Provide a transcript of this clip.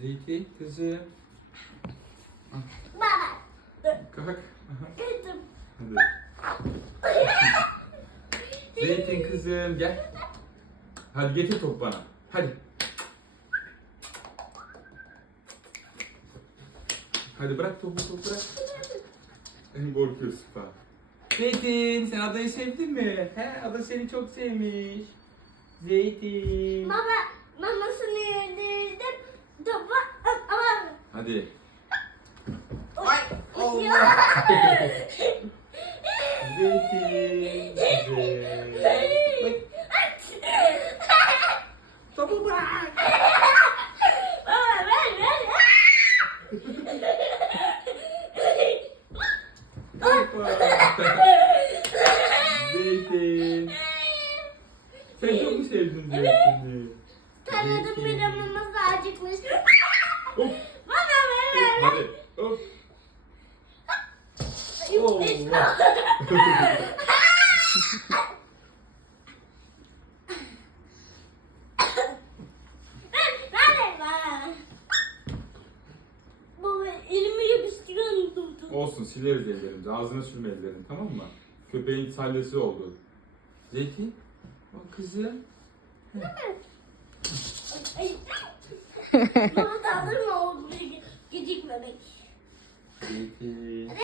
Zeytin kızım. Baba. Kalk. Kızım. Hadi. Zeytin kızım gel. Hadi getir topu bana. Hadi. Hadi bırak topu topu bırak. Hem korkuyorsun falan. Zeytin sen adayı sevdin mi? He ada seni çok sevmiş. Zeytin. Baba mamasını yedirdim. Topu ama Hadi. Ay Allah. Zeytin. Zeytin. Topu bırak. Baba ver ver. Zeytin. Sen çok mu sevdin zeytini? Tanıdım bir de maması acıkmış. Hop. Baba ver ver. Hadi. Bana. Yapıştıran tuttu. Olsun sileriz ellerimizi. Ağzına sürme ellerini tamam mı? Köpeğin sallesi oldu. Zeytin. Bak kızım. Ay. Baba saldırma o gecikmemek. Zeytin.